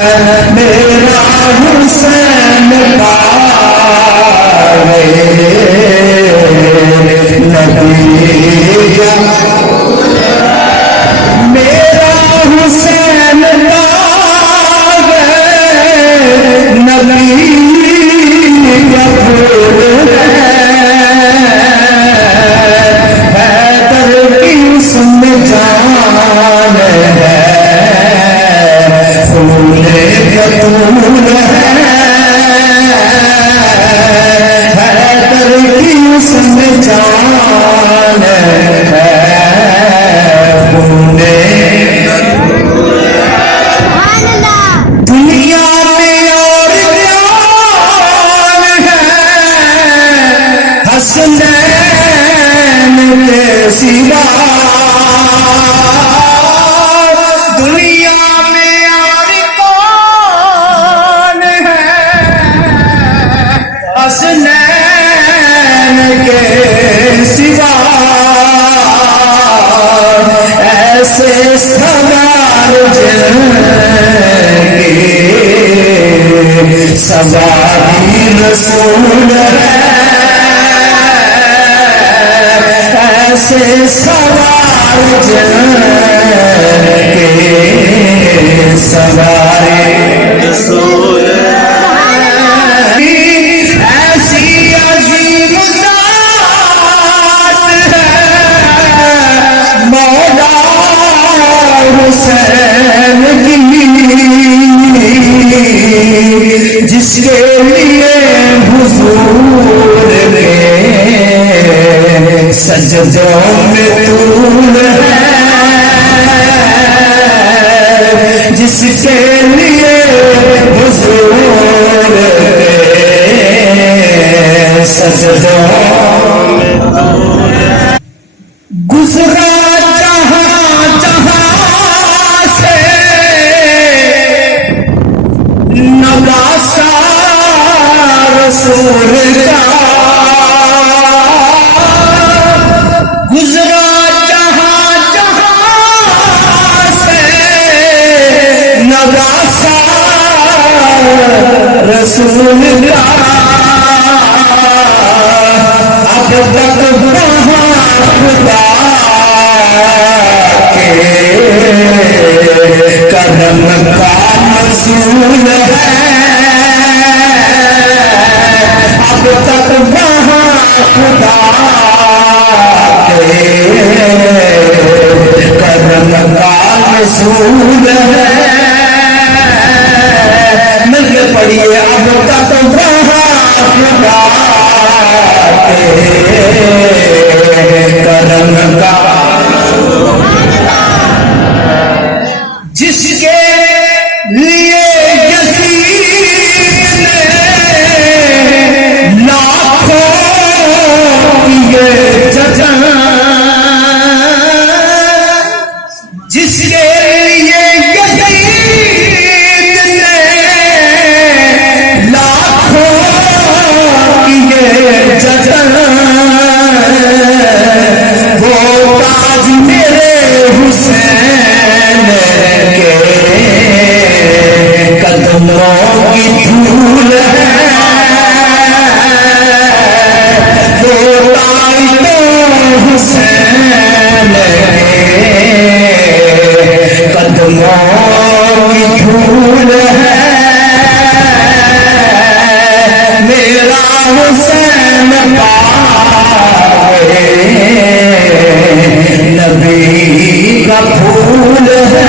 میرا حسین پاوے نبی کا میرا حسین پاوے نبی کا پھول حیدر کی سن جان ہے پھول بطول ہے حیدر کی سن جان ہے پھول دنیا میں اور پیار ہے حسنین کے سوا دنیا میں اور کون ہے حسنین کے سوا ایسے سوار سواری رسول ہے ایسے سوار کے سواری رسول ایسی عظیم ذات ہے مولا حسین کی جس کے لیے حضور نے سجدوں میں طول ہے جس کے لیے حضور نے سجدوں میں طول ہے گزرا جہاں جہاں سے نواسا رسول کا گزرا جہاں جہاں سے نواسا رسول کا اب تک وہاں خدا کے کرم کا مصول ہے اب تک وہاں خدا کے کرم کا مصول ہے مل کے پڑھیے اب تک وہاں خدا کے کرم کا جس کے لیے یزید نے لاکھوں کیے جتن جس کے لیے یزید نے لاکھوں کیے جتن وہ تاج میرے حسین کے قدموں کی دھول ہے وہ تاج تو حسین کے قدموں کی دھول ہے میرا حسین پاوے نبی کا پھول ہے